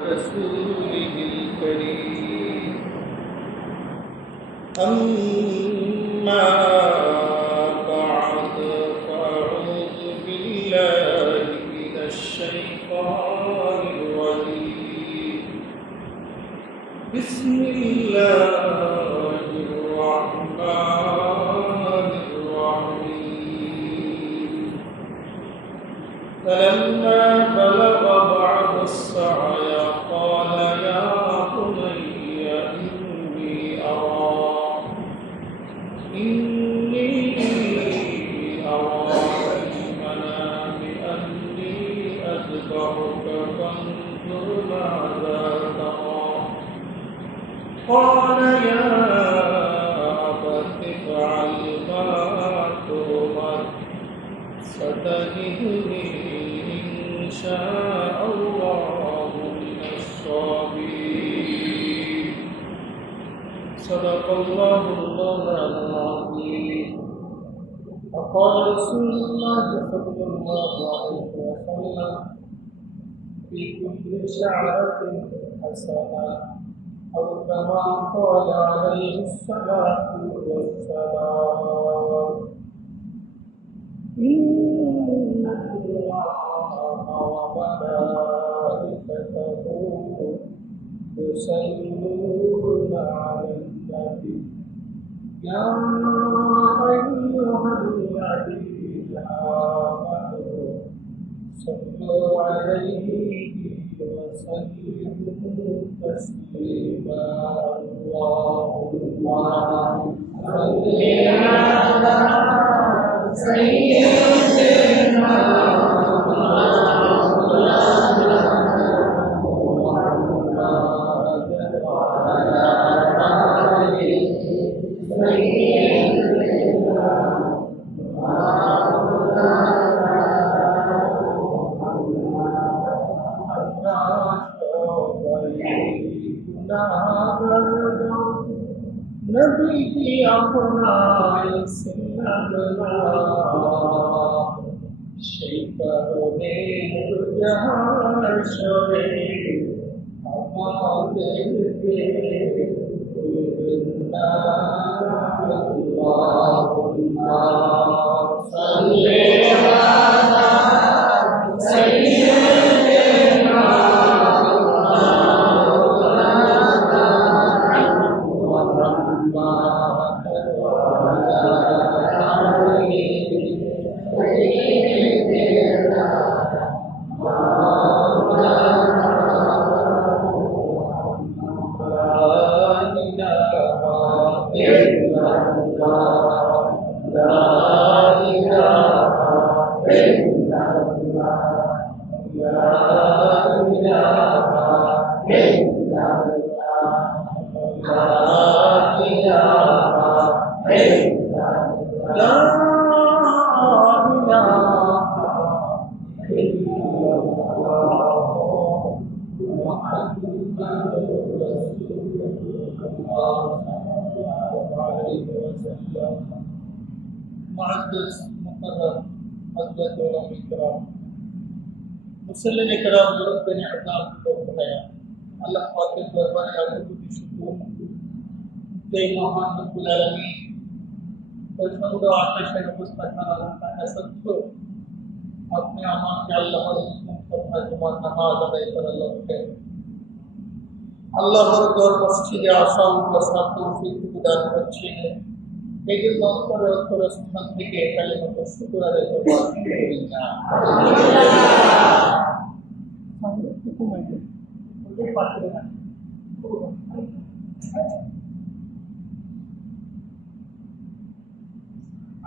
رسوله الكريم أما بعد فأعوذ بالله من الشيطان الرجيم بسم الله الرحمن الرحيم فلما بلغ معه السعي قال يا بني إني أرى في المنام أني أذبحك فانظر ماذا ترى قال يا أبت افعل ما تؤمر ستجدني إن شاء الله من الصابرين صدق الله العظيم وقال رسول الله صلى الله عليه وسلم في كل شعرة حسنة أو كما قال عليه الصلاة والسلام إن الله وملائكته يصلون على النبي يا أيها الذين آمنوا صلوا عليه وسلموا تسليما اللهم صل على سيدنا नबी की अपना शेखरे जहां शोरे हमारे मुसल्लिन इकराम बुजुर्ग ने अज़ान को पढ़ाया अल्लाह पाक के दरबार में आकर की शुक्र जय महान रब्बुल आलमीन प्रचंड आकाश में उपस्थित है सत्य अपने अमान के अल्लाह और हुक्म पर जुमा नमाज अदा कर अल्लाह हर दौर मस्जिद आशा व साथ तौफीक दान बख्शे এই জন্য অন্তরে অন্তরে স্থান থেকে কালিমাত শুকর আদায় করব আলহামদুলিল্লাহ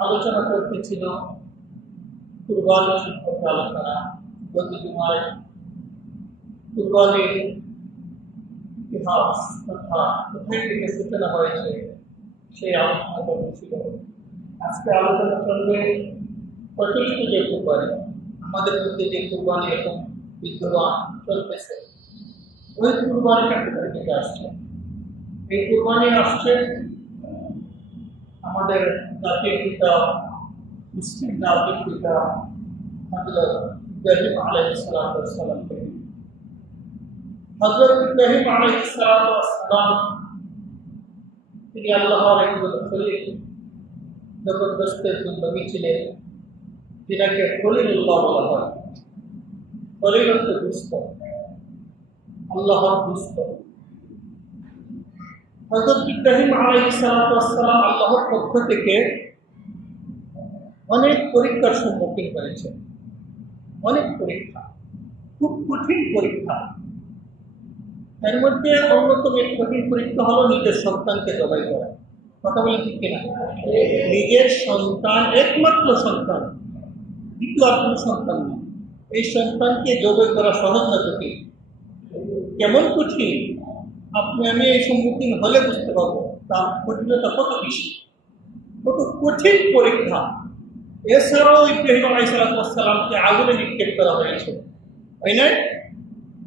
আলোচনা করতেছিল কুরবানি সম্পর্কে আলোচনা গত জুমায় কুরবানির ইতিহাস তথা কোথায় থেকে সূচনা হয়েছে সেই আলোচনা করতেছিল আজকে আলোচনা চলবে প্রচলিত যে কুরবানি আমাদের মধ্যে যে কুরবানি এখন বিদ্যমান চলতেছে ওই কুরবানিটা কোথা থেকে আসছে এই কুরবানি আসছে আমাদের জাতির পিতা মুসলিম জাতির পিতা হযরত ইব্রাহিম আলাইহিস সালাম থেকে হযরত ইব্রাহিম আলাইহিস সালাম তিনি আল্লাহর একজন খলিল, জবরদস্ত একজন নবী ছিলেন, যিনাকে খলিলুল্লাহ বলা হয়। খলিল অর্থ দুস্থ, আল্লাহর দুস্থ। হযরত ইব্রাহিম আলাইহিস সালাম আল্লাহর পক্ষ থেকে অনেক পরীক্ষার সম্মুখীন হয়েছেন, অনেক পরীক্ষা, খুব কঠিন পরীক্ষা। এর মধ্যে অন্যতম এক কঠিন পরীক্ষা হলো নিজের সন্তানকে জবাই করা। কথা বলেন ঠিক কিনা? নিজের সন্তান, একমাত্র সন্তান, দ্বিতীয় আর কোনো সন্তান নেই, এই সন্তানকে জবাই করা সহজ না কঠিন? কেমন কঠিন আমি এই সম্মুখীন হলে বুঝতে পারবো তার কঠিনতা কত বেশি, কত কঠিন পরীক্ষা। এছাড়াও ইব্রাহিম আলাইহিস সালামকে আগুনে নিক্ষেপ করা হয়েছে, তাই না?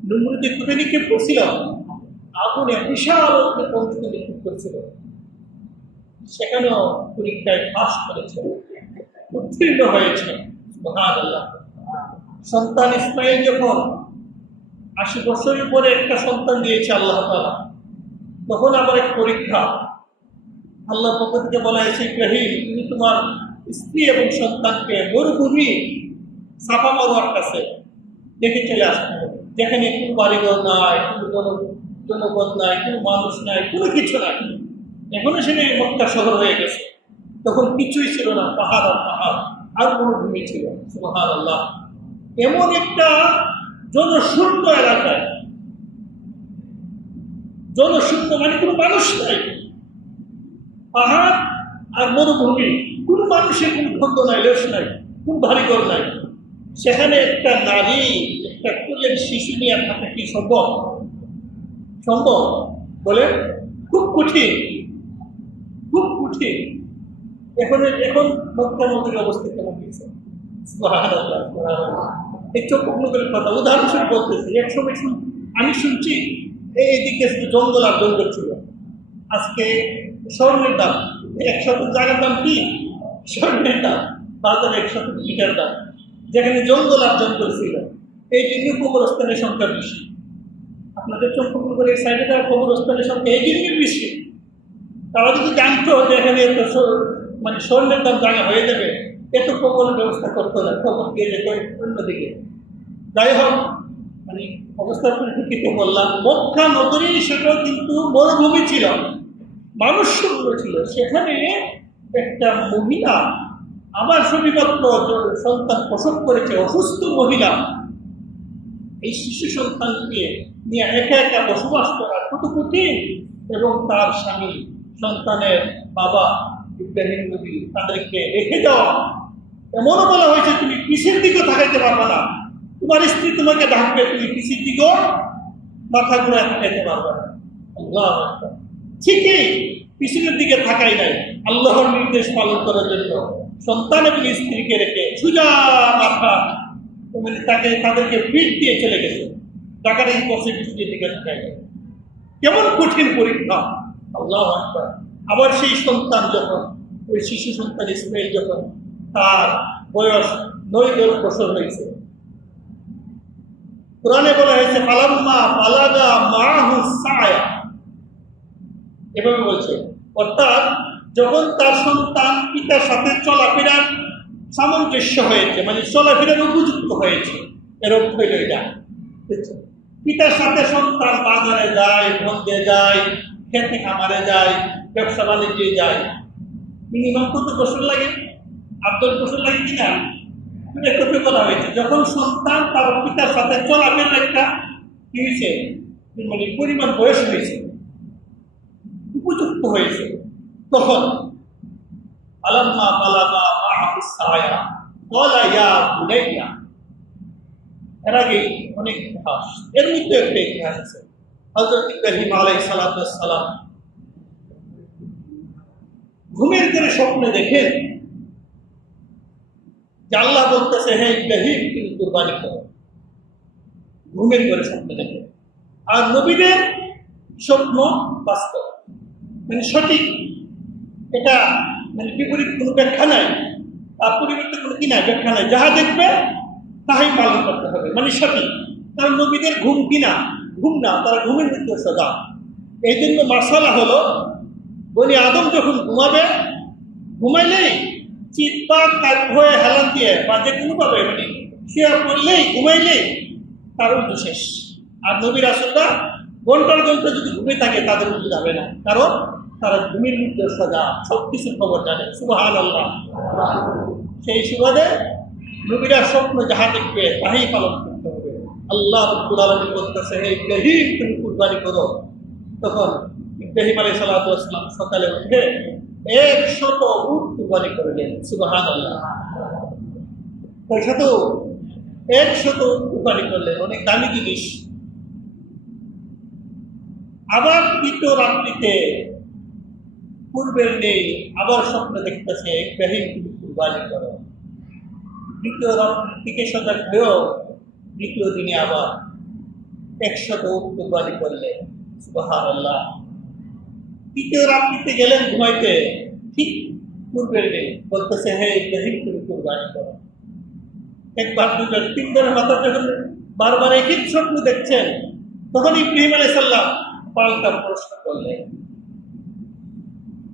নমরুদে কোথায় নিক্ষেপ করছিল? আগুনে, বিশাল অগ্নিকুণ্ডে নিক্ষেপ করছিল। সেখানেও পরীক্ষায় পাস করেছে, উত্তীর্ণ হয়েছে। সুবহানাল্লাহ। সন্তান ইসমাইল যখন 80 বছরের পরে একটা সন্তান দিয়েছে আল্লাহ তাআলা, তখন আবার এক পরীক্ষা। আল্লাহর পক্ষ থেকে বলা হয়েছে, ইব্রাহিম তুমি তোমার স্ত্রী এবং সন্তানকে মরুভূমি সাফা মারওয়ার কাছে দেখে চলে আসতে হবে, যেখানে কোনো বাড়িঘর নাই, কোনো জনপদ নাই, কোনো মানুষ নাই, কোনো কিছু নাই। এখনো সেখানে মক্কা শহর হয়ে গেছে, তখন কিছুই ছিল না, পাহাড় আর পাহাড় আর মরুভূমি ছিল। সুবহানাল্লাহ। এমন একটা জনশূন্য এলাকায়, জনশূন্য মানে কোনো মানুষ নাই, পাহাড় আর মরুভূমি, কোনো মানুষের কোনো খন্ড নাই, লেশ নাই, কোনো বাড়িঘর নাই। সেখানে একটা নারী একটা কোলের শিশু নিয়ে থাকা কি সম্ভব? সম্ভব? বলে খুব কঠিন, খুব কঠিন। এখন মক্কা মদিনার অবস্থা কেমন হয়েছে? সুবহানাল্লাহ, সুবহানাল্লাহ। এই চক্ষুগুলোর কথা উদাহরণস্বরূপ বলতেছি। এক সময় আমি শুনছি এইদিকে জঙ্গল আর জঙ্গল ছিল, আজকে স্বর্ণের দাম, 100 জায়গার দাম কি? স্বর্ণের দাম বাজারে 100 লিটার দাম। যেখানে জঙ্গল আর জঙ্গল ছিল, এই জন্য কবরস্থানের সংখ্যা বেশি। আপনাদের চক্ষুগুলোর এই সাইডে তার কবরস্থানের সংখ্যা এই জন্য বেশি। তারা যদি জানতো যে এখানে মানে স্বর্ণের দাম জায়গা হয়ে যাবে, এত কবরের ব্যবস্থা করতো না, কবর দিয়ে যেত অন্যদিকে। যাই হোক, মানে অবস্থার পরিপ্রেক্ষিতে বললাম, মক্কা নগরী সেটাও কিন্তু মরুভূমি ছিল, মানুষ শূন্য ছিল। সেখানে একটা মহিলা আমার সবিমাত্র সন্তান প্রসব করেছে, অসুস্থ মহিলা। এই শিশু সন্তানকে নিয়ে একা একা বসবাস করা কত কঠিন। এবং তার স্বামী, সন্তানের বাবা ইব্রাহিম নবী, তাদেরকে রেখে যাওয়া। এমনও বলা হয়েছে তুমি পিছের দিকেও থাকাইতে পারবে না, তোমার স্ত্রী তোমাকে ডাকবে, তুমি পিছের দিকেও মাথা ঘুরায় থাকাইতে পারবে না। আল্লাহু আকবার। ঠিকই পিছনের দিকে থাকাই নাই, আল্লাহর নির্দেশ পালন করার জন্য সন্তান এবং স্ত্রীকে রেখে সোজা মাথা তাদেরকে পিঠ দিয়ে চলে গেছে, টাকার এই পথে পিছনের দিকে থাকাই নাই। কেমন কঠিন পরীক্ষা! আল্লাহু আকবার। আবার সেই সন্তান যখন, ওই শিশু সন্তান ইসমাইল যখন তার বয়স 9 বছর হয়েছে, কোরআনে বলা হয়েছে ফালাম্মা বালাগা মাহু সায়া, এভাবে বলছে। অর্থাৎ যখন তার সন্তান পিতার সাথে চলাফেরার সামঞ্জস্য হয়েছে, মানে চলাফেরার উপযুক্ত হয়েছে, এর অর্থ হইল এটা। পিতার সাথে সন্তান বাজারে যায়, মন্দিরে যায়, খেতে খামারে যায়, ব্যবসা বাণিজ্যে যায়। মিনিমাম কত বছর লাগে? 8-10 বছর লাগে কিনা? একত্রে বলা হয়েছে যখন সন্তান তার পিতার সাথে চলাফেরার একটা কি হয়েছে, মানে পরিমাণ বয়স হয়েছে, উপযুক্ত হয়েছে, তখন আলাম্মা বালাগা মাহু সায়া ক্বালা ইয়া বুনাইয়া। এর আগে অনেক ইতিহাস, এর মধ্যে একটা ইতিহাস আছে। হযরত ইব্রাহিম আলাইহিস সালাম ঘুমের ঘরে স্বপ্নে দেখেন যে আল্লাহ বলতেছে, হে ইব্রাহিম তুমি কুরবানি করো। ঘুমের ঘরে স্বপ্নে দেখেন। আর নবীদের স্বপ্ন বাস্তব, মানে সঠিক, এটা মানে বিপরীত কোনো ব্যাখ্যা নাই, তার পরিবর্তে কোনো কি নাই, ব্যাখ্যা নাই। যাহা দেখবে তাহাই পালন করতে হবে, মানে সঠিক। কারণ নবীদের ঘুম কিনা ঘুম না, তারা ঘুমের মৃত্যুর সাজা। এই জন্য মাসালা হলো বনি আদম যখন ঘুমাবে, ঘুমাইলেই চিৎপাত কাজ হয়ে হেলান দিয়ে বা যে কোনোভাবে মানে শুয়ে পড়লেই ঘুমাইলেই তার উজু শেষ। আর নবী রাসূলরা ঘন্টার ঘন্টা যদি ঘুমে থাকে তাদের উজু যাবে না, কারণ তারা ঘুমের মৃত্যুর সাজা সব কিছুর খবর জানে। সুবহানাল্লাহ। সেই সুবাদে নবীরা স্বপ্ন যাহা দেখবে তাহাই পালন করতে হবে। আল্লাহ রাব্বুল আলামিন বলতেছে, হে ইব্রাহিম তুমি কুরবানি করো। তখন ইব্রাহিম আলাইহিস সালাতু ওয়াস সালাম সকালে উঠে 100 উট কুরবানি করলেন। সুবহানাল্লাহ। 100 উট কুরবানি করলেন, অনেক দামি জিনিস। আবার দ্বিতীয় রাত্রিতে পূর্বের নেই, আবার স্বপ্ন দেখতেছে ইব্রাহিম তুমি কুরবানি করো। দ্বিতীয় রাত্রির দিকে সজাগ হয়েও দ্বিতীয় দিনে আবার 100 উট কুরবানি করলেন। সুবহানাল্লাহ। তৃতীয় রাত্রিতে গেলেন ঘুমাইতে, ঠিক পূর্বের নেই, বলতেছে হে ইব্রাহিম তুমি কুরবানি করো। একবার দুবার তিনবার মাথা যখন বারবার একই স্বপ্ন দেখছেন, তখন ইব্রাহিম আলাইহিস সালাম পাল্টা প্রশ্ন করলেন।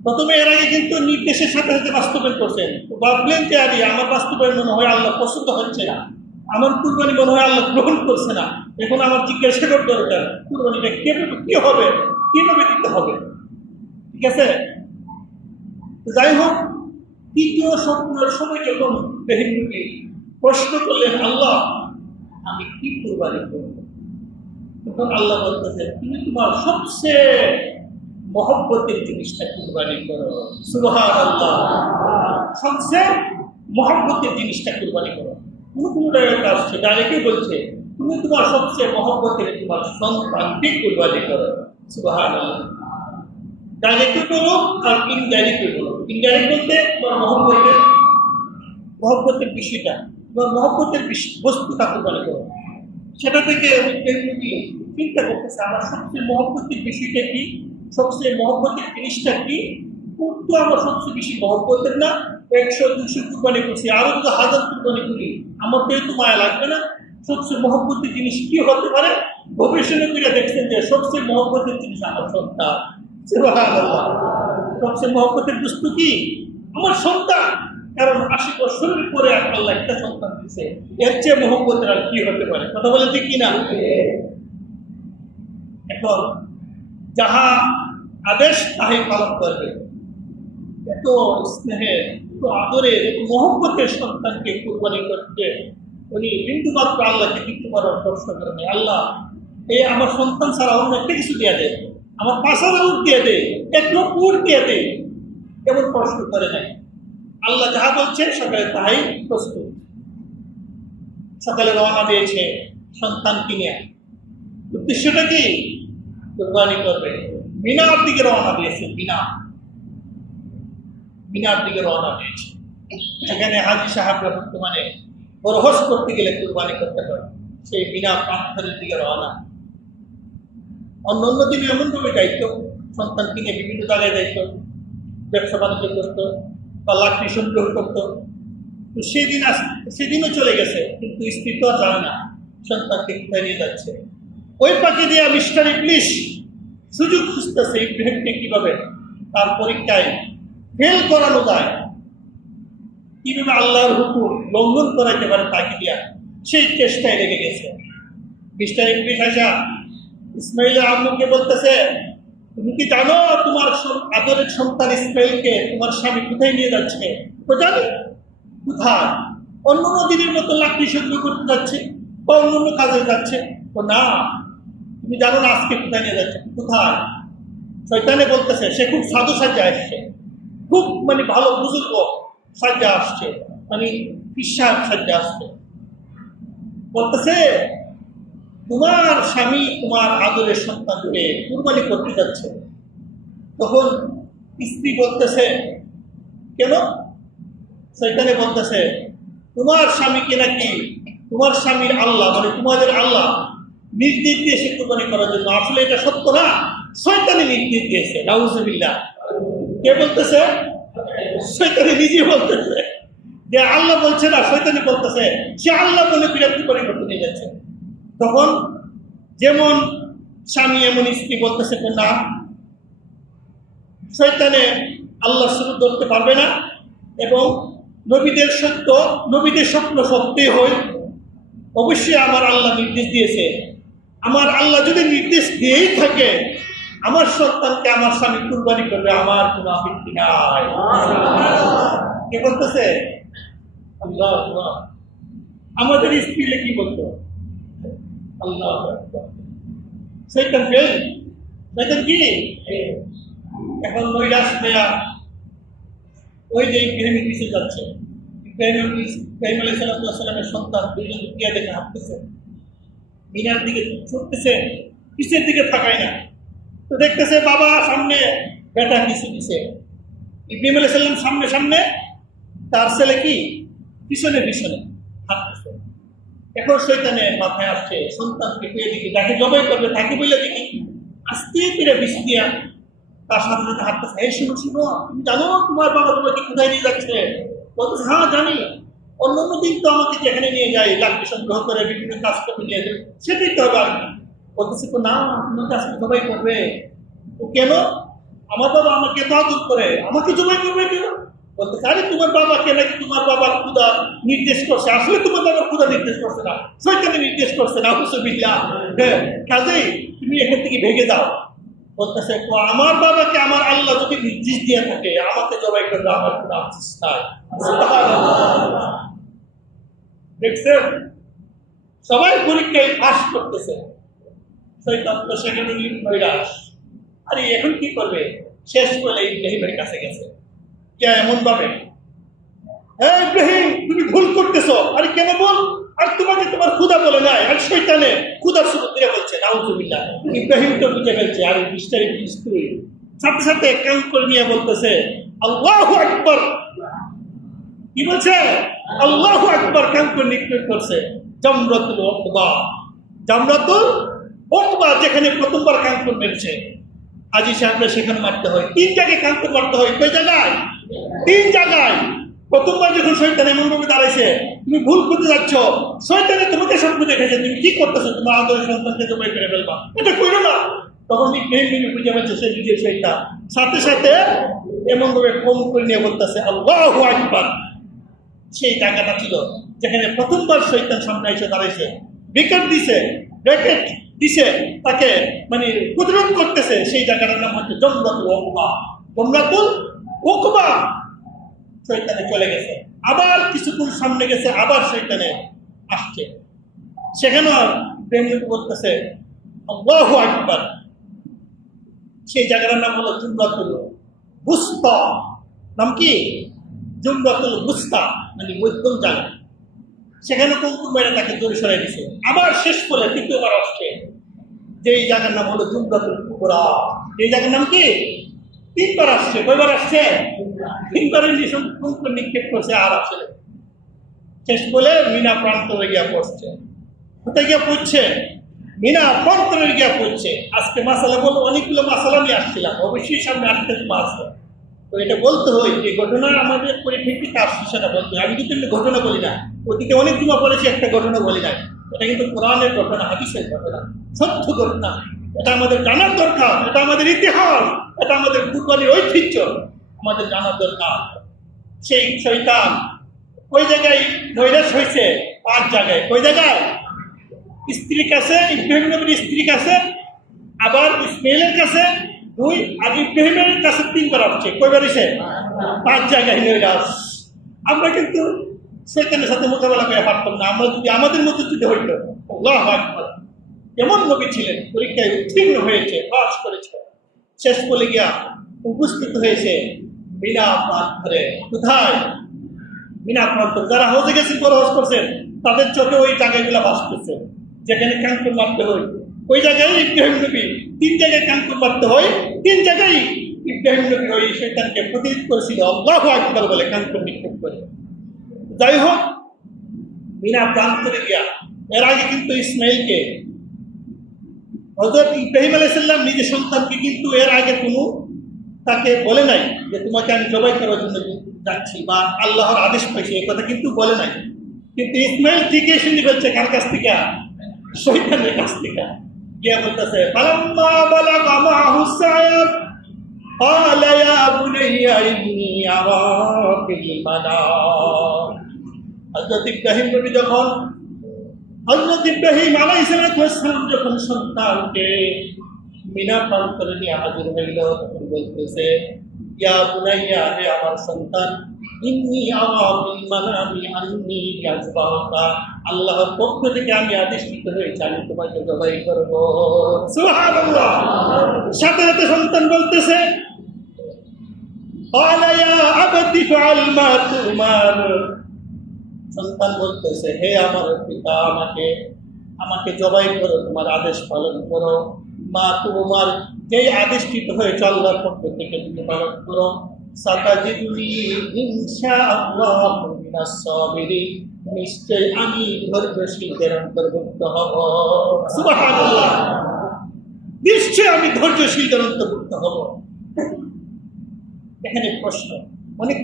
প্রথমে এর আগে কিন্তু নির্দেশের সাথে সাথে বাস্তবায়ন করছেন, ভাবলেন যে আরে আমার বাস্তবায়ন মনে হয় আল্লাহ পছন্দ হচ্ছে না, আমার কুরবানি মনে হয় আল্লাহ গ্রহণ করছে না, এখন আমার জিজ্ঞাসা করার দরকার কুরবানিটা কি হবে, কিভাবে দিতে হবে। ঠিক আছে, যাই হোক, তৃতীয় স্বপ্নের সময় যখন ইব্রাহিম নবী প্রশ্ন করলেন আল্লাহ আমি কি কুরবানি করব, তখন আল্লাহ বলতেছে তুমি তোমার সবচেয়ে মহব্বতের জিনিসটা কুরবানি করো। সুবহানাল্লাহ। সবচেয়ে মহব্বতের জিনিসটা কুরবানি করো। কোনো জায়গায় আসছে ডাইরেক্টই বলছে তুমি তোমার সবচেয়ে মহব্বতের তোমার সন্তানকে কুরবানি করো। সুবহানাল্লাহ। ডাইরেক্টই বলো আর ইনডাইরেক্টই বলো। ইনডাইরেক্ট বলতে তোমার মহব্বতের বিষয়টা, তোমার মহব্বতের বস্তুটা কুরবানি করো। সেটা থেকে চিন্তা করতেছে আমার সবচেয়ে মহব্বতের বিষয়টা কি, সবচেয়ে মহব্বতের জিনিসটা কি। তো আমার সবচেয়ে বেশি মহব্বতের না, 100-200 কুরবানি করছি, আরো যদি 1000 কুরবানি করি আমার তো একটু মায়া লাগবে না। সবচেয়ে মহব্বতের জিনিস কি হতে পারে? গবেষণা করে দেখছেন যে সবচেয়ে মহব্বতের জিনিস আমার সন্তান। সুবহানাল্লাহ। সবচেয়ে মহব্বতের বস্তু কি? আমার সন্তান। কারণ 80 বছরের পরে আল্লাহ একটা সন্তান দিচ্ছে, এর চেয়ে মহব্বতের আর কি হতে পারে? কথা বলে ঠিক কিনা? এখন যাহা আদেশ তাহাই পালন করবে। এত স্নেহের, এত আদরের, এত মহব্বতের সন্তানকে কুরবানি করতে উনি বিন্দুমাত্র আল্লাহকে দিতে পারার প্রশ্ন করেন। আল্লাহ এই আমার সন্তান ছাড়া অন্য একটা কিছু দিয়ে দেয়, আমার 5000 উট দিয়ে দেয়, 1 লক্ষ উট দিয়ে দেয়, এমন প্রশ্ন করে নাই। আল্লাহ যাহা বলছে সকালে তাহাই প্রস্তুত। সকালে রওনা দিয়েছে সন্তান কিনে, উদ্দেশ্যটা কি? কুরবানি করবে। মিনার দিকে রওনা দিয়েছে, মিনার দিকে রওনা দিয়েছে। সেখানে হাজী সাহেব বর্তমানে বড় হজ করতে গেলে কুরবানি করতে হয়, সেই মিনা প্রান্তরের দিকে রওনা। অন্য দিন এমনভাবে যাইত, সন্তান কিনে বিভিন্ন জায়গায় যাইত, ব্যবসা বাণিজ্য করত বা লাকড়ি সংগ্রহ করত। তো সেদিনও চলে গেছে, কিন্তু স্ত্রী তো আর জানে না সন্তানকে কোথায় নিয়ে যাচ্ছে। ওই পাখি দিয়ে মিস্টার ইংলিশ সুযোগ খুঁজতেছে ইব্রাহিমকে কিভাবে তার পরীক্ষায় ফেল করানো যায়, কিভাবে আল্লাহর হুকুম লঙ্ঘন করাইতে পারে তাকে দিয়া, সেই চেষ্টায় লেগে গেছে। মিস্টার ইংলিশ আসা ইসমাইলের আম্মুকে বলতেছে তুমি কি জানো তোমার আদরের সন্তান ইসমাইলকে তোমার স্বামী কোথায় নিয়ে যাচ্ছে? তো জানি। কোথায়? অন্য দিনের মতো লাকড়ি সংগ্রহ করতে যাচ্ছে বা অন্য কাজে যাচ্ছে। তো না, তুমি জানো না আজকে কোথায় নিয়ে যাচ্ছে? কোথায়? শয়তানে বলতেছে সে খুব সাধু সাজ্জা আসছে, খুব মানে ভালো বুজুর্গ সাজ্জা আসছে, মানে বিশ্বাস সাজ্জা আসছে। বলতেছে তোমার স্বামী তোমার আদরের সন্তানকে কুরবানি করতে যাচ্ছে। তখন স্ত্রী বলতেছে কেন? শয়তানে বলতেছে তোমার স্বামীকে নাকি তোমার স্বামীর আল্লাহ মানে তোমাদের আল্লাহ নির্দেশ দিয়েছে কুরবানি করার জন্য। আসলে এটা সত্য না, শয়তানে নির্দেশ দিয়েছে। নাউজুবিল্লাহ। কে বলতেছে? শয়তানে নিজে বলতেছে যে আল্লাহ বলছে না, শয়তানে বলতেছে সে আল্লাহ বলে বিরাট কুরবানি করতে নিয়ে যাচ্ছে। তখন যেমন স্বামী এমন স্ত্রী বলতেছে না, শয়তানে আল্লাহ শুরু ধরতে পারবে না, এবং নবীদের সত্য, নবীদের স্বপ্ন সত্যি হয়। অবশ্যই আমার আল্লাহ নির্দেশ দিয়েছে, আমার আল্লাহ যদি নির্দেশ দিয়েই থাকে আমার সন্তানকে আমার স্বামী কুরবানি করবে, আমার কোনো আপত্তি নাই। কে বলতেছে? আল্লাহ। আমাদের স্ত্রীলে কি বলতো? আল্লাহ। শয়তান ফেল, শয়তান কি? এখন নৈরাশ মেয়া ওই যে ইব্রাহিমের পিছিয়ে যাচ্ছে। ইব্রাহিম আলাইহিস সালামের সন্তান দুইজন গিয়া দেখে হাঁটতেছে, মিনার দিকে ছুটতেছে, পিছের দিকে তাকায় না। তো দেখতেছে বাবা সামনে, বেটা পিছে পিছে। ইব্রাহিম আলাইহিস সালাম সামনে সামনে, তার ছেলে কি পিছনে পিছনে হাঁটতেছে। এখন শয়তানের মাথায় আসছে সন্তানকে পেয়ে দেখি তাকে জবাই করবে, তাকে বলে দেখি আস্তে করে বিষ দিয়া তার সাথে সাথে হাঁটতেছে। এই শুনো শুনো, তুমি জানো তোমার বাবা তোমাকে কোথায় নিয়ে যাচ্ছে? বলতেছে হ্যাঁ জানি, অন্য দিন তো আমাকে যেখানে নিয়ে যায় লাকড়ি সংগ্রহ করে বিভিন্ন কাজ করতে নিয়ে যায়, সেটাই তো হবে আর কি। বলতেছে তো না, তোমাকে আজকে জবাই করবে। ও কেন? আমার বাবা আমাকে এত আদর করে, আমাকে জবাই করবে কেন? বলতেছে আরে তোমার বাবাকে নাকি তোমার বাবার খুদা নির্দেশ করছে। আসলে তোমার বাবার খুদা নির্দেশ করছে না, শয়তানে নির্দেশ করছে না। হুসুবিল্লাহ। হ্যাঁ, কাজেই তুমি এখান থেকে ভেগে দাও। বলতেছে আমার বাবাকে আমার আল্লাহ যদি নির্দেশ দিয়ে থাকে আমাকে জবাই করবে, আমার কোনো আফসোস নাই। দেখছেন, সবাই পরীক্ষায় পাস করতেছে, শয়তান তো সেখানে নৈরাশ। আরে এখন কি করবে? শেষ বলে ইব্রাহিমের কাছে গেছে। কে এমন ভাবে, হ্যাঁ ইব্রাহিম তুমি ভুল করতেছো। আরে কেন বল? আর তোমাকে তোমার খুদা বলে নাই, আর শয়তানে খুদা শুরু দিয়ে বলছে। নাউজুবিল্লাহ। ইব্রাহিম তো বুঝে ফেলছে আর বিস্তারিত স্ত্রী সাথে সাথে কাউন্ট করে নিয়ে বলতেছে আল্লাহু আকবার। কি বলছে? আল্লাহু আকবার। কাউন্ট করে নিক্ষেপ করছে জামরাতুল উকবা। জামরাতুল উকবা যেখানে প্রথমবার কাউন্ট করে মেরেছে হাজী সাহেবরা, সেখানে মারতে হয় 3 জায়গায় কাউন্ট করে মারতে হয়। কয় জায়গায়? 3 জায়গায়। প্রথমবার যখন শয়তান এমন ভাবে দাঁড়াইছে, তুমি ভুল করতে যাচ্ছ, শয়তানে তোমাকে স্বপ্ন দেখেছে তুমি কি করতেছো, তোমার আদরের সন্তানকে জবাই করে ফেলবা, এটা করো না। তখন ইব্রাহিম বুঝে পাচ্ছে সে নিজের শয়তান। সাথে সাথে এমন ভাবে কম করে নিয়ে বলতেছে আল্লাহু আকবার। সেই জায়গাটা ছিল যেখানে প্রথমবার শয়তান সামনে এসে দাঁড়াইছে, বিকেট দিছে, ব্র্যাকেট দিছে, তাকে মানে প্রতিরোধ করতেছে। সেই জায়গাটার নাম হচ্ছে জামরাতুল উকবা। জামরাতুল উকবা। শয়তানে চলে গেছে, আবার কিছুক্ষণ সামনে গেছে, আবার শয়তানে আসছে। সেখানে প্রেম বলতেছে আল্লাহু আকবার। সেই জায়গাটার নাম হলো জামরাতুল বুস্তা। নাম কি? জামরাতুল বুস্তা, মানে মধ্যম জায়গা। সেখানে কুমকুম মেরে তাকে দূরে সরাই দিছে। আবার শেষ করে তৃতীয়বার আসছে, যে এই জায়গার নাম হলো জামরাতুল কুবরা। এই জায়গার নাম কি? 3বার আসছে। কয়বার আসছে? 3বারের নিক্ষেপ করছে আর আসছে। শেষ বলে মিনা প্রান্তরে গিয়া পড়ছে। কোথায় গিয়া পড়ছে? মিনা প্রান্তরে গিয়া পড়ছে। আজকে মাসালা বলবো, অনেকগুলো মাসালা নিয়ে আসছিলাম, অবশ্যই সামনে আসতে আসবে। তো এটা বলতে হয় যে ঘটনা আমাদের পরিপ্রেক্ষিতে আসছে, সেটা বলতে হয়। আমি কিন্তু এমনি ঘটনা বলি না, ওদিকে অনেক জমা পড়েছি, একটা ঘটনা বলি না। এটা কিন্তু কোরআনের ঘটনা, হাদিসের ঘটনা, সত্য ঘটনা। এটা আমাদের জানার দরকার, এটা আমাদের ইতিহাস, এটা আমাদের কুরবানির ঐতিহ্য, আমাদের জানার দরকার। সেই শয়তান ওই জায়গায় নৈরাশ হয়েছে 5 জায়গায়। ওই জায়গায় স্ত্রীর কাছে, ইব্রাহিম নবীর স্ত্রীর কাছে, আবার ইসমাইলের কাছে 2, আর ইব্রাহিমের কাছে 3বার আসছে। কয়বার এসে? 5 জায়গায় নৈরাশ। আমরা কিন্তু শয়তানের সাথে মোকাবেলা করে পারতাম না। আমরা যদি আমাদের মতো যদি হইতো, আল্লাহু আকবার। এমন নবী ছিলেন, পরীক্ষায় উত্তীর্ণ হয়েছে, পাস করেছে, শেষ বলে গিয়া উপস্থিত হয়েছে মিনা প্রান্তরে। কোথায়? মিনা প্রান্তর। যারা হজে গেছেন, বড় হজ করছেন, তাদের চোখে ওই জায়গাগুলো বাস করছে যেখানে কাঙ্কুর মারতে হয়। ওই জায়গায় ইব্রাহিম নবী 3 জায়গায় কাঙ্কুর মারতে হয়, 3 জায়গায় ইব্রাহিম নবী ওই শয়তানকে প্রতিরোধ করেছিল আল্লাহু আকবার বলে কাঙ্কুর নিক্ষেপ করে। যাই হোক, মিনা প্রান্তরে গিয়া, এর আগে কিন্তু ইসমাইলকে হযরত ইব্রাহিম আলাইহিস সালাম নিজের সন্তানকে কিন্তু এর আগে কোনো তাকে বলে নাই যে তোমাকে আমি জবাই করার জন্য যাচ্ছি বা আল্লাহর আদেশ পাইছি, এই কথা কিন্তু বলে নাই। কিন্তু ইসমাইল ঠিকই শুনে ফেলছে কার কাছ থেকে? শয়তানের কাছ থেকে। গিয়া বলতেছে ফালাম্মা বালাগা মাহু সায়া قال يا بني إني أرى في المنام হযরত ইব্রাহিম নবী যখন হযরত ইব্রাহিম আলাইহিস সালাম যখন সন্তানকে মিনা প্রান্তরে নিয়ে হাজির হইল তখন বলতেছে ইয়া বুনাইয়া, হে আমার সন্তান, ইন্নী আরা ফিল মানামি আন্নী আযবাহুকা, আল্লাহর পক্ষ থেকে আমি আদেশিত হয়েছি আমি তোমাকে জবাই করব। সুবহানাল্লাহ। সাথে সাথে সন্তান বলতেছে ক্বালা ইয়া আবাতি ফাআল মা তুমার, সন্তান বলতেছে হে আমার পিতা, আমাকে জবাই করো, তোমার আদেশ পালন করো। মা তুমার, যেই আদেশিত হয়েছে আল্লাহর পক্ষ থেকে তুমি পালন করো। সাতাজিদুনি ইনশাআল্লাহু মিনাস সাবিরিন, নিশ্চয় আমি ধৈর্যশীলদের অন্তর্ভুক্ত হব। সুবহানাল্লাহ। নিশ্চয় আমি ধৈর্যশীলদের অন্তর্ভুক্ত হব। এখানে প্রশ্ন, অনেক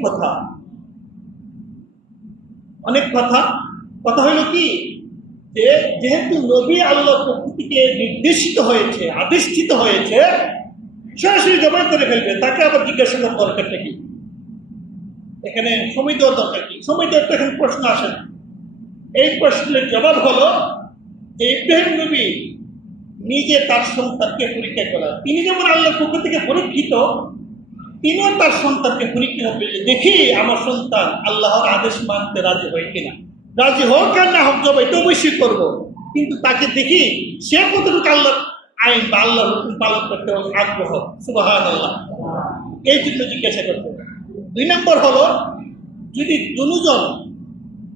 কথা হইল কি যে যেহেতু নবী আল্লাহর পক্ষ থেকে নির্দেশিত হয়েছে, আদেশিত হয়েছে, সরাসরি জবাই করে ফেলবে, তাকে আবার জিজ্ঞাসা করার দরকারটা কি? এখানে সময় দেওয়ার দরকার কি? সময় দেওয়ার তো এখানে প্রশ্ন আসে না। এই প্রশ্নের জবাব হলো যে ইব্রাহিম নবী নিজে তার সন্তানকে পরীক্ষা করা। তিনি যেমন আল্লাহর পক্ষ থেকে পরীক্ষিত, তিনিও তার সন্তানকে পরীক্ষা করবে, দেখি আমার সন্তান আল্লাহর আদেশ মানতে রাজি হয় কিনা। রাজি হোক আর না হোক জবাই তো অবশ্যই করবো, কিন্তু তাকে দেখি সে কতটুকু আল্লাহর আইন বা আল্লাহর হুকুম পালন করতে আগ্রহ। সুবহানাল্লাহ। এই জন্য জিজ্ঞাসা করতে হবে। 2 নম্বর হলো, যদি দুজন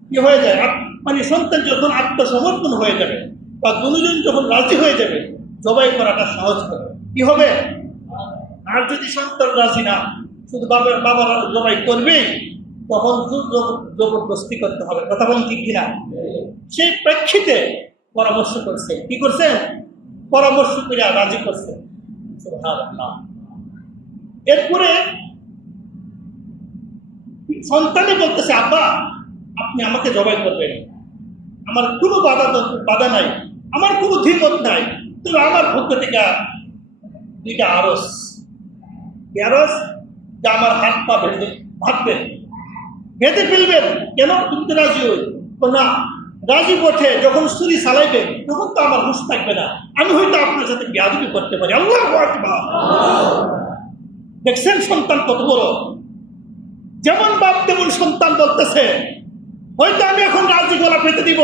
কি হয়ে যায়, মানে সন্তান যখন আত্মসমর্পণ হয়ে যাবে বা দুজন যখন রাজি হয়ে যাবে, জবাই করাটা সহজ হবে। কি হবে? আর যদি সন্তান রাজি না, শুধু বাবার জবাই করবে, তখন জবরদস্তি করতে হবে। কথা বলুন ঠিক কিনা? সেই প্রেক্ষিতে পরামর্শ করছে। কি করছে? পরামর্শ করে রাজি করছে। সুবহানাল্লাহ। এরপরে সন্তানে বলতেছে আব্বা, আপনি আমাকে জবাই করবেন, আমার কোনো বাধা নাই, আমার কোনো দ্বিমত নাই, তবে আমার পক্ষ থেকে 2টা আরস, যে আমার হাত পা ভাববেন, বেঁধে ফেলবেন। কেন? তুমি তো রাজি হই না। রাজি পথে যখন ছুরি চালাইবেন তখন তো আমার হুঁশ থাকবে না, আমি হয়তো আপনার সাথে বেয়াদবি করতে পারি। আল্লাহু আকবার। দেখছেন সন্তান কত বড়? যেমন বাপ তেমন সন্তান বলতেছে, হয়তো আমি এখন রাজি গলা পেতে দিব,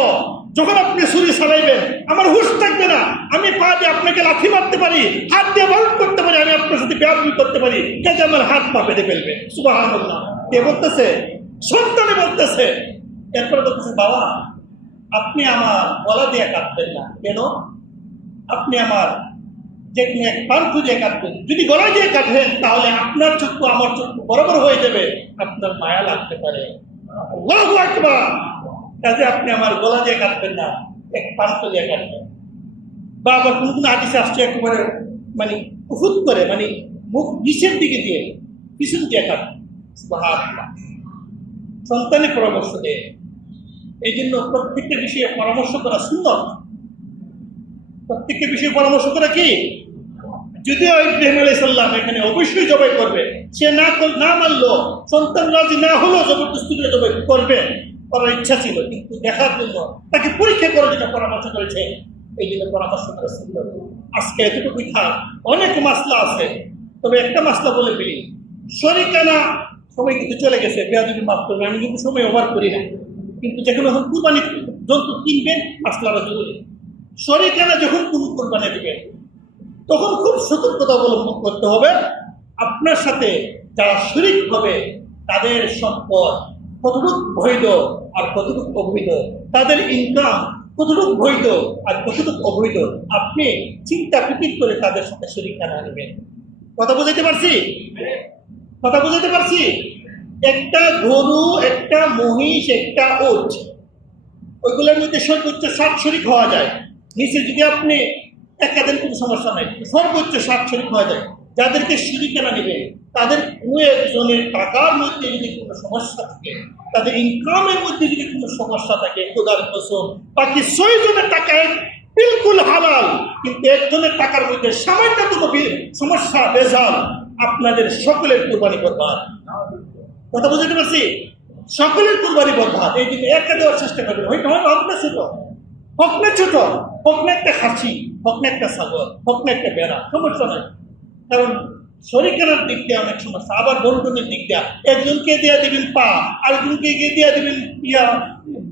যখন আপনি ছুরি চালাইবেন আমার হুঁশ থাকবে না, আমি পা দিয়ে আপনাকে লাথি মারতে পারি, হাত দিয়ে বারণ করতে পারি, আমি আপনার সাথে বেয়াদবি করতে পারি, কাজে আমার হাত পা বেঁধে ফেলবে। সুবহানাল্লাহ। কে বলতেছে? সন্তানে বলতেছে। এরপরে বলতেছে বাবা, আপনি আমার গলা দিয়ে কাটবেন না। কেন? আপনি আমার যে কোনো এক পান্থ দিয়ে কাটবেন। যদি গলা দিয়ে কাটেন তাহলে আপনার চক্ষু আমার চক্ষু বরাবর হয়ে যাবে, আপনার মায়া লাগতে পারে। আল্লাহু আকবার। কাজে আপনি আমার গলা দিয়ে কাটবেন না, এক পান্থ দিয়ে কাটবেন। বা আবার কোনো কোনো হাদিসে আসছে একেবারে মানে উফুত করে, মানে মুখ নিচের দিকে দিয়ে পিছন দিয়ে কাটবেন। সুবহানাল্লাহ। সন্তানের পরামর্শ দেয়। এই জন্য প্রত্যেকটা বিষয়ে পরামর্শ করা সুন্নাত। প্রত্যেকটা বিষয়ে পরামর্শ করা কি? যদিও ইব্রাহিম আলাইহিস সালাম এখানে অবশ্যই জবাই করবে, সে না মানলো, সন্তান রাজি না হলো, জবরদস্তি করে জবাই করবে, করার ইচ্ছা ছিল, কিন্তু দেখার জন্য, তাকে পরীক্ষা করার জন্য পরামর্শ করেছে। এই জন্য পরামর্শ করা সুন্নাত। আজকে এতটুকুই থাক, অনেক মাসলা আছে, তবে একটা মাসলা বলে ফেলি। শরীকানা সবাই কিন্তু চলে গেছে, বেয়াদবি মাফ করবে, আমি কিন্তু সময় ওভার করি না, কিন্তু যখন এখন কুরবানি জন্তু কিনবেন মাসলাটা জরুরি। শরীকানা যখন কোন কুরবানি দিবেন তখন খুব সতর্কতা অবলম্বন করতে হবে। আপনার সাথে যারা শরীক হবে তাদের সম্পদ কতটুকু বৈধ আর কতটুকু অবৈধ, তাদের ইনকাম কতটুকু বৈধ আর কতটুকু অবৈধ, আপনি চিন্তা ফিকির করে তাদের সাথে শরীকানা নেবেন। কথা বুঝাইতে পারছি? একটা গরু, একটা মহিষ, একটা উট, ওইগুলোর মধ্যে সর্বোচ্চ 60 শরীক হওয়া যায়। নিচে যদি আপনি একটা দেন কোনো সমস্যা নাই, সর্বোচ্চ 60 শরীক হওয়া যায়। যাদেরকে শরীকানা নেবে তাদের কোনো একজনের টাকার মধ্যে যদি কোনো সমস্যা থাকে, তাদের ইনকামের মধ্যে যদি কোনো সমস্যা থাকে, খোদার কসম বাকি 6 জনের টাকায় বিলকুল হালাল, কিন্তু একজনের টাকার মধ্যে সামান্য কোনো সমস্যা বেজাল, আপনাদের সকলের কুরবানি বরবাদ। কথা বুঝতে পারছি? সকলের কুরবানি বরবাদ। এই জন্য একা দেওয়ার চেষ্টা করবেন। হয়তো হক না ছোট, হোক না ছোট, হোক না একটা খাসি, হোক না একটা ছাগল, হোক না একটা বেড়া, সমস্যা নাই। কারণ শরীকের দিক দিয়ে অনেক সমস্যা, আবার বন্টনের দিক দিয়ে একজনকে দিয়ে দিবেন পা, আরেকজনকে দিয়ে দিবেন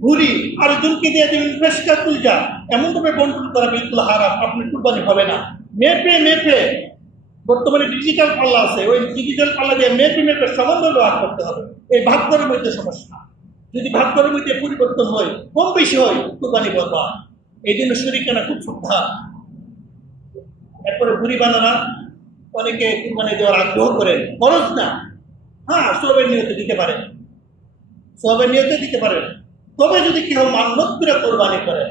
ভুড়ি, আরেকজনকে দিয়ে দিবেন পেশকা কুলজা, এমন ভাবে বন্টন করা বিলকুল হারাম। আপনি কুরবানি হবে না। মেপে বর্তমানে ডিজিটাল পাল্লা আছে, ওই ডিজিটাল পাল্লা দিয়ে মেপে সমান ব্যবহার করতে হবে। এই ভাগ করার মধ্যে সমস্যা, যদি ভাগ করার মধ্যে পরিবর্তন হয়, কম বেশি হয়, কুরবানি বরবাদ। এই জন্য শরীকানা খুব শ্রদ্ধা। এরপরে ভুড়ি বানানা, অনেকে কুরবানি দেওয়ার আগ্রহ করেন, খরচ না। হ্যাঁ, সবের নিয়তে দিতে পারেন, সবের নিয়তে দিতে পারেন। তবে যদি কেউ মান্যত করে কোরবানি করে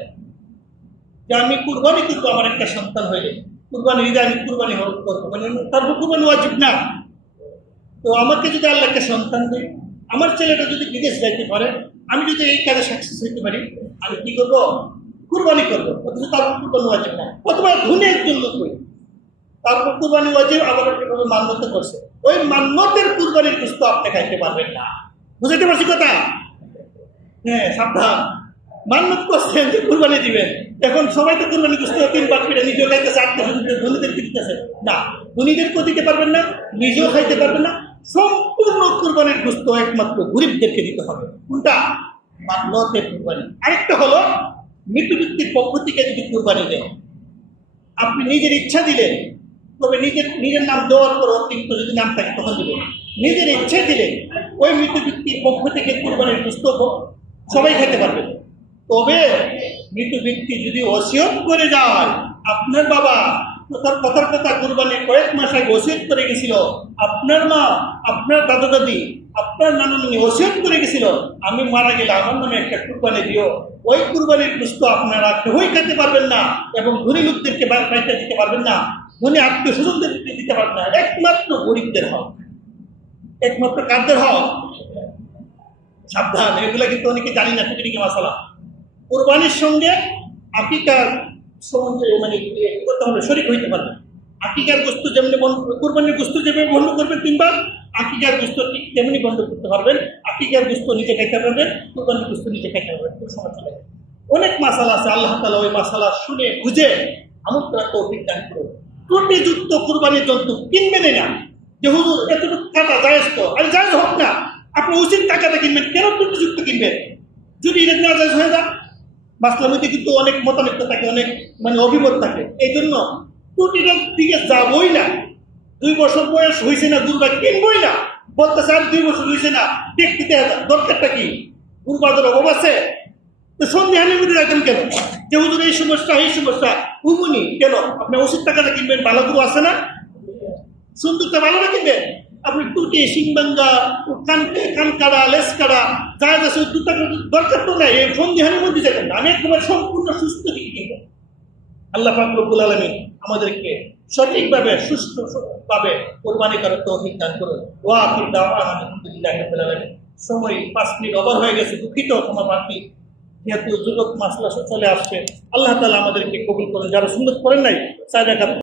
যে আমি কুরবানি করবো আমার একটা সন্তান হইলে, কুরবানি ঈদে আমি কুরবানি করবো, মানে তার কুরবানি ওয়াজিব না। তো আমাকে যদি আল্লাহ একটা সন্তান দেয়, আমার ছেলেটা যদি বিদেশ যাইতে পারে, আমি যদি এই কাজে সাকসেস হইতে পারি, আমি কি করবো? কুরবানি করবো। অথচ তার কুরবানি ওয়াজিব না। অথবা ধনী একজন লোক হই, তারপর কুরবানি ওয়াজিব, আবার কিভাবে মান্যত করছে, ওই মান্যতের কুরবানির গোশত আপনি খাইতে পারবেন না। বুঝতে পারছি কথা? হ্যাঁ, সাবধান। মান্যত করছেন যে কুরবানি দিবেন, এখন সবাই তো কুরবানি গোশত 3 ভাগ করে নিজেও খাইতেছে, ধনীদেরকে দিতেছে না। ধনীদেরকেও দিতে পারবেন না, নিজেও খাইতে পারবেন না। সম্পূর্ণ কুরবানির গোশত একমাত্র গরিবদেরকে দিতে হবে। কোনটা? মান্যতের কুরবানি। আরেকটা হলো মৃত ব্যক্তির পক্ষ থেকে যদি কুরবানি দেন, আপনি নিজের ইচ্ছা দিলেন, তবে নিজের নাম দেওয়ার পর অতিরিক্ত যদি নাম থাকে তখন দিলেন, নিজের ইচ্ছে দিলেন, ওই মৃত ব্যক্তির পক্ষ থেকে কুরবানির গোশত সবাই খেতে পারবে। তবে মৃত ব্যক্তি যদি ওসিয়ত করে যায়, আপনার বাবা কথার কথা কুরবানি কয়েক মাস আগে ওসিয়ত করে গেছিল, আপনার মা, আপনার দাদা দাদি, আপনার নানা নানি ওসিয়ত করে গেছিল, আমি মারা গেলে আমার নামে একটা কুরবানি দিও, ওই কুরবানির গোশত আপনারা কেউই খেতে পারবেন না, এবং ধনী লোকদেরকে বাইরে দিতে পারবেন না, ধনী আত্মীয় স্বজনদেরকে দিতে পারবেন না। একমাত্র গরিবদের হক। একমাত্র কাদের হক? সাবধান, এগুলা কিন্তু অনেকে জানি না, টুকিটিকি মশালা। কোরবানির সঙ্গে আকিকার সম্বন্ধে মানে করতে হবে, শরীক হইতে পারবে। আকিকার গোশত যেমনি বন্ধ, কোরবানির গোশত যেভাবে বন্ধ করবেন 3 বার, আকিকার গোশত ঠিক তেমনি বন্ধ করতে পারবেন। আকিকার গোশত নিজে খাইতে পারবেন, কোরবানির গোশত নিজে খাইতে পারবেন, কোনো সমস্যা নেই। অনেক মাসালা আছে, আল্লাহ তাআলা ওই মাসালা শুনে বুঝে আমল করার তৌফিক দান করুন। ত্রুটিযুক্ত কোরবানির জন্তু কিনবেনই না। যে হুজুর এতটুকু টাকা জায়েজ তো, আরে জায়েজ হোক না, আপনি উচিত টাকাটা কিনবেন, কেন ত্রুটিযুক্ত কিনবেন? যদি এটা না জায়েজ হয়ে যায়, মাসলার মধ্যে কিন্তু অনেক মতামত থাকে, অনেক মানে অভিমত থাকে। এই জন্য ত্রুটিটার দিকে যাবই না। 2 বছর বয়স হয়েছে না, গরুটা কিনবই না। বলতেছে আর 2 বছর হয়েছে না, দেখতে দরকারটা কি? গরু বাজার অভাব আছে, তো সন্দেহানের মধ্যে রাখেন কেন? যে হুজুর এই সমস্যা উমনি কেন? আপনি ওষুধ টাকাটা কিনবেন, ভালো গরু আছে না, সুন্দরটা ভালো না কিনবেন। আপনি টুটি, সিংবাঙ্গা, কান কাটা, লেস কাটা, যা আছে দরকার তো নাই। এই সন্দেহানের মধ্যে যাবেন না। আমি একবার সম্পূর্ণ সুস্থ দিকে কিনবেন। আল্লাহ পাক রব্বুল আলামিন আমাদেরকে সঠিকভাবে সুস্থভাবে কোরবানি করার তৌফিক দান করুন। ওয়া আখির দাওয়ানা আলহামদুলিল্লাহি রাব্বিল আলামিন। সময় 5 মিনিট ওভার হয়ে গেছে, দুঃখিত ক্ষমা প্রার্থী। যেহেতু যুবক মাসলা চলে আসছে, আল্লাহ তাআলা আমাদেরকে কবুল করুন। যারা সুন্নাত করেন নাই,